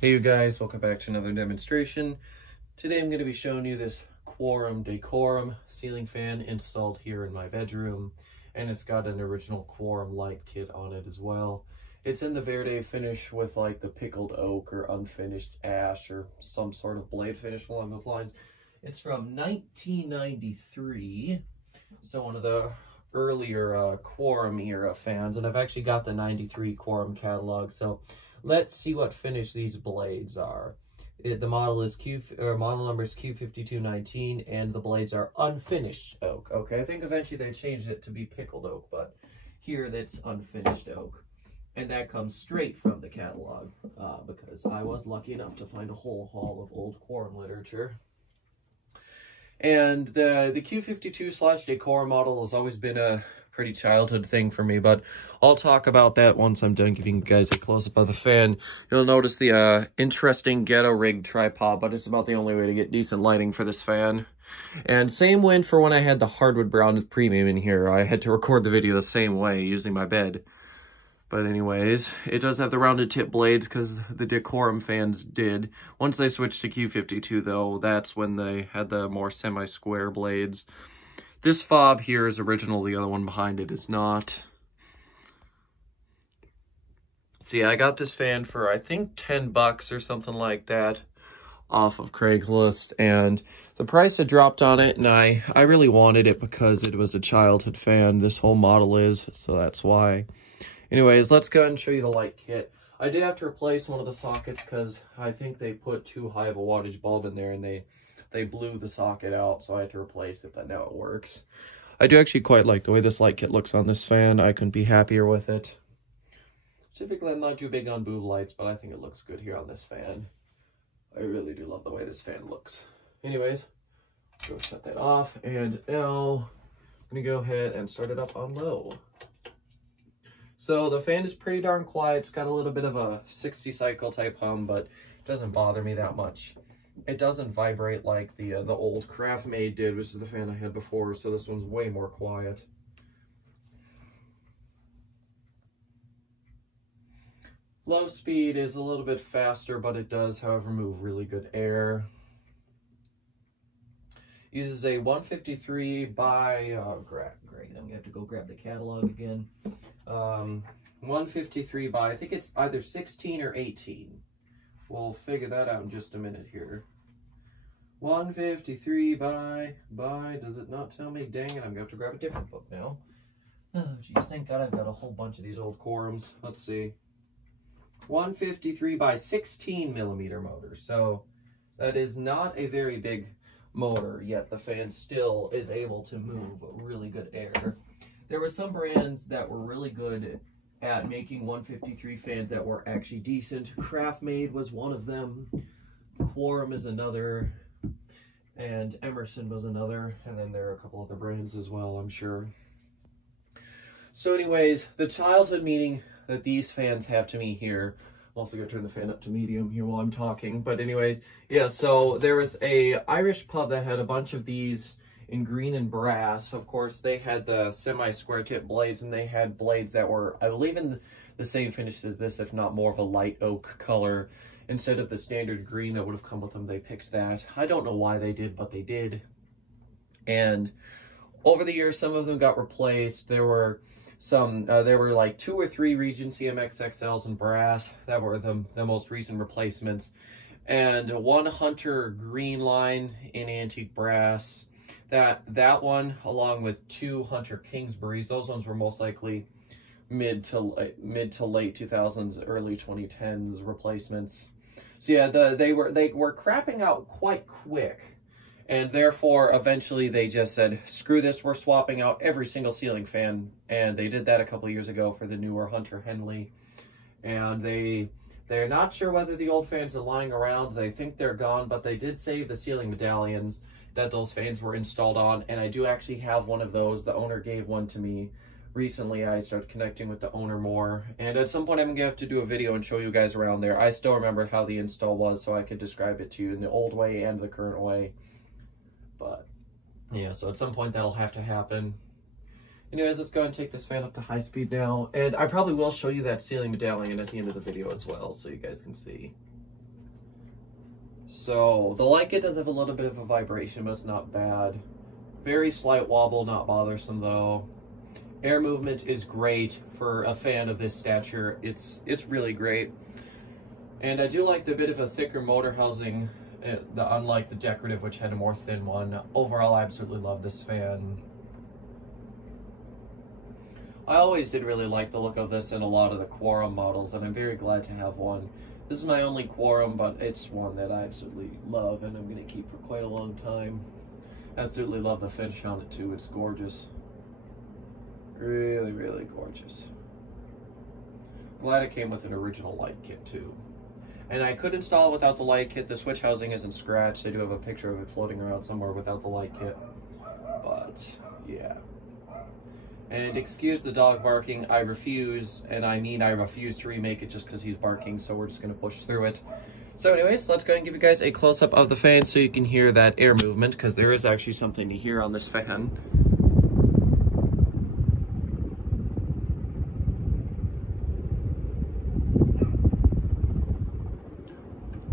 Hey you guys, welcome back to another demonstration. Today I'm going to be showing you this Quorum Decorum ceiling fan installed here in my bedroom, and it's got an original Quorum light kit on it as well. It's in the Verde finish with like the pickled oak or unfinished ash or some sort of blade finish along those lines. It's from 1993, so one of the earlier Quorum era fans, and I've actually got the 93 Quorum catalog, so let's see what finish these blades are. The model is model number is Q5219, and the blades are unfinished oak. Okay, I think eventually they changed it to be pickled oak, but here that's unfinished oak, and that comes straight from the catalog because I was lucky enough to find a whole haul of old Quorum literature. And the Q52/Decorum model has always been a pretty childhood thing for me, but I'll talk about that once I'm done giving you guys a close-up of the fan. You'll notice the interesting ghetto rig tripod, but it's about the only way to get decent lighting for this fan. And same went for when I had the hardwood brown premium in here. I had to record the video the same way using my bed. But anyways, it does have the rounded tip blades because the Decorum fans did. Once they switched to Q52 though, that's when they had the more semi-square blades. This fob here is original, the other one behind it is not. So yeah, I got this fan for I think 10 bucks or something like that off of Craigslist, and the price had dropped on it, and I really wanted it because it was a childhood fan. This whole model is, so that's why. Anyways, let's go ahead and show you the light kit. I did have to replace one of the sockets because I think they put too high of a wattage bulb in there and they blew the socket out, so I had to replace it, but now it works. I do actually quite like the way this light kit looks on this fan. I couldn't be happier with it. Typically, I'm not too big on boob lights, but I think it looks good here on this fan. I really do love the way this fan looks. Anyways, go shut that off, and now I'm going to go ahead and start it up on low. So the fan is pretty darn quiet. It's got a little bit of a 60 cycle type hum, but it doesn't bother me that much. It doesn't vibrate like the old Craft Made did, which is the fan I had before, so this one's way more quiet. Low speed is a little bit faster, but it does, however, move really good air. Uses a 153 by, great, I'm gonna have to go grab the catalog again. 153 by, I think it's either 16 or 18. We'll figure that out in just a minute here. 153 by, does it not tell me? Dang it, I'm gonna have to grab a different book now. Oh, geez, thank God I've got a whole bunch of these old Quorums. Let's see. 153 by 16 millimeter motor. So that is not a very big motor, yet the fan still is able to move really good air. There were some brands that were really good at making 153 fans that were actually decent. Craft Made was one of them. Quorum is another. And Emerson was another. And then there are a couple other brands as well, I'm sure. So anyways, the childhood meaning that these fans have to me here. I'm also going to turn the fan up to medium here while I'm talking. But anyways, yeah, so there was a Irish pub that had a bunch of these in green and brass. Of course, they had the semi-square tip blades, and they had blades that were, I believe, in the same finish as this, if not more of a light oak color. Instead of the standard green that would have come with them, they picked that. I don't know why they did, but they did. And over the years, some of them got replaced. There were some, there were like 2 or 3 Regency MX XLs in brass that were the most recent replacements. And one Hunter green line in antique brass. That one, along with 2 Hunter Kingsburys, those ones were most likely mid to late 2000s, early 2010s replacements. So yeah, they were crapping out quite quick, and therefore eventually they just said, screw this, we're swapping out every single ceiling fan, and they did that a couple of years ago for the newer Hunter Henley. And they're not sure whether the old fans are lying around. They think they're gone, but they did save the ceiling medallions that those fans were installed on, and I do actually have one of those. The owner gave one to me recently. I started connecting with the owner more, and at some point I'm gonna have to do a video and show you guys around there. I still remember how the install was, so I could describe it to you in the old way and the current way. But yeah, so at some point that'll have to happen. Anyways, let's go and take this fan up to high speed now, and I probably will show you that ceiling medallion at the end of the video as well, so you guys can see. So the light kit does have a little bit of a vibration, but it's not bad. Very slight wobble, not bothersome though. Air movement is great for a fan of this stature. It's really great. And I do like the bit of a thicker motor housing, unlike the decorative, which had a more thin one. Overall, I absolutely love this fan. I always did really like the look of this in a lot of the Quorum models, and I'm very glad to have one. This is my only Quorum, but it's one that I absolutely love, and I'm going to keep for quite a long time. Absolutely love the finish on it too. It's gorgeous. Really, really gorgeous. Glad it came with an original light kit too. And I could install it without the light kit. The switch housing isn't scratched. I do have a picture of it floating around somewhere without the light kit. But yeah. And excuse the dog barking. I refuse, and I mean I refuse to remake it just because he's barking, so we're just going to push through it. So anyways, let's go and give you guys a close-up of the fan so you can hear that air movement, because there is actually something to hear on this fan.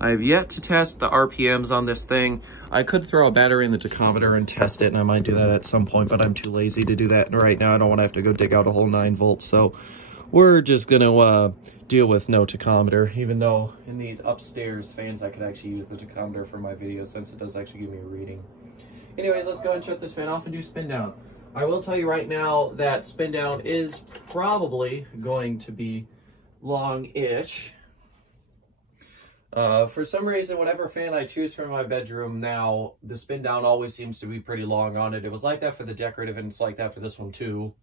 I have yet to test the RPMs on this thing. I could throw a battery in the tachometer and test it, and I might do that at some point, but I'm too lazy to do that right now. I don't want to have to go dig out a whole 9 volts, so we're just going to deal with no tachometer, even though in these upstairs fans I could actually use the tachometer for my videos since it does actually give me a reading. Anyways, let's go and shut this fan off and do spin down. I will tell you right now that spin down is probably going to be long-ish. For some reason, whatever fan I choose for my bedroom now, the spin down always seems to be pretty long on it. It was like that for the decorative, and it's like that for this one too.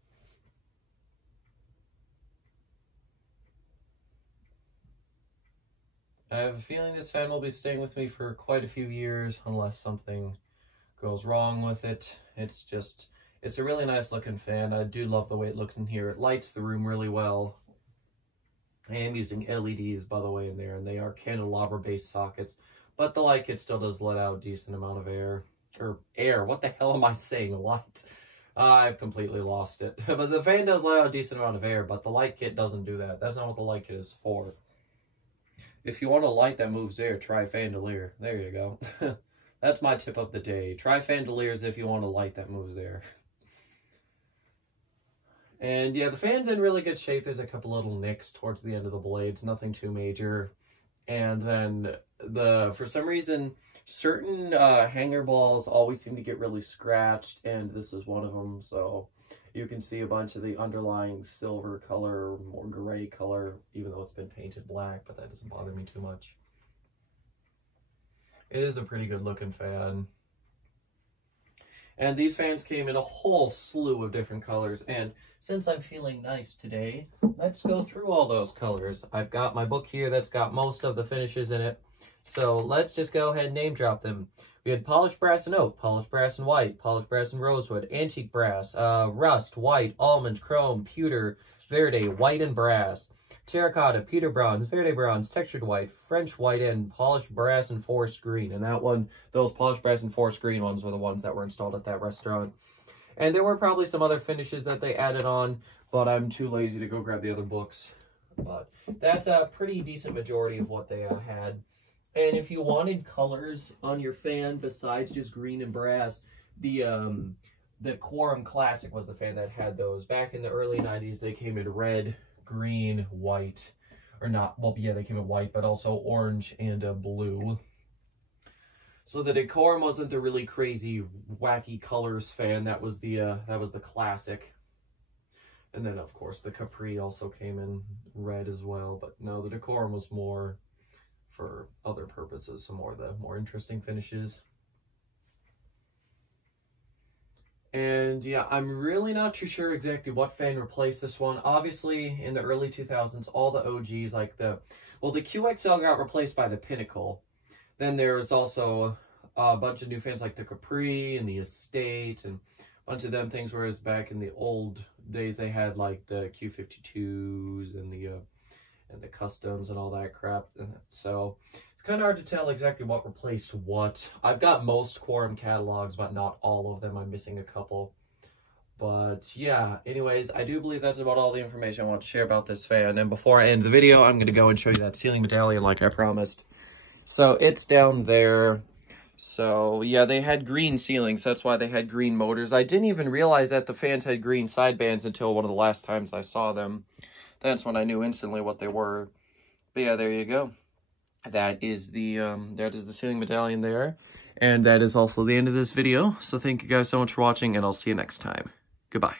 I have a feeling this fan will be staying with me for quite a few years, unless something goes wrong with it. It's a really nice looking fan. I do love the way it looks in here. It lights the room really well. I am using LEDs, by the way, in there, and they are candelabra-based sockets, but the light kit still does let out a decent amount of air. Or air, what the hell am I saying? Light. I've completely lost it. But the fan does let out a decent amount of air, but the light kit doesn't do that. That's not what the light kit is for. If you want a light that moves air, try Fandelier. There you go. That's my tip of the day. Try Fandeliers if you want a light that moves air. And yeah, the fan's in really good shape. There's a couple little nicks towards the end of the blades, nothing too major. And then for some reason, certain hanger balls always seem to get really scratched, and this is one of them. So you can see a bunch of the underlying silver color, more gray color, even though it's been painted black, but that doesn't bother me too much. It is a pretty good looking fan. And these fans came in a whole slew of different colors, and since I'm feeling nice today, let's go through all those colors. I've got my book here that's got most of the finishes in it, so let's just go ahead and name drop them. We had polished brass and oak, polished brass and white, polished brass and rosewood, antique brass, rust, white, almond, chrome, pewter, verde, white and brass, terracotta, pewter bronze, verde bronze, textured white, French white, and polished brass and forest green. And that one, those polished brass and forest green ones were the ones that were installed at that restaurant. And there were probably some other finishes that they added on, but I'm too lazy to go grab the other books. But that's a pretty decent majority of what they had. And if you wanted colors on your fan besides just green and brass, the Quorum Classic was the fan that had those. Back in the early 90s, they came in red, green, white, or not, well, yeah, they came in white, but also orange and blue. So the Decorum wasn't the really crazy, wacky colors fan. That was the Classic. And then, of course, the Capri also came in red as well. But no, the Decorum was more for other purposes, some more interesting finishes. And yeah, I'm really not too sure exactly what fan replaced this one. Obviously, in the early 2000s, all the OGs, like the QXL got replaced by the Pinnacle. Then there's also a bunch of new fans like the Capri and the Estate and a bunch of them things, whereas back in the old days they had like the Q52s and the customs and all that crap. So it's kind of hard to tell exactly what replaced what. I've got most Quorum catalogs, but not all of them. I'm missing a couple. But yeah, anyways, I do believe that's about all the information I want to share about this fan. And before I end the video, I'm going to go and show you that ceiling medallion like I promised. So it's down there. So yeah, they had green ceilings. That's why they had green motors. I didn't even realize that the fans had green sidebands until one of the last times I saw them. That's when I knew instantly what they were. But yeah, there you go. That is the ceiling medallion there. And that is also the end of this video. So thank you guys so much for watching, and I'll see you next time. Goodbye.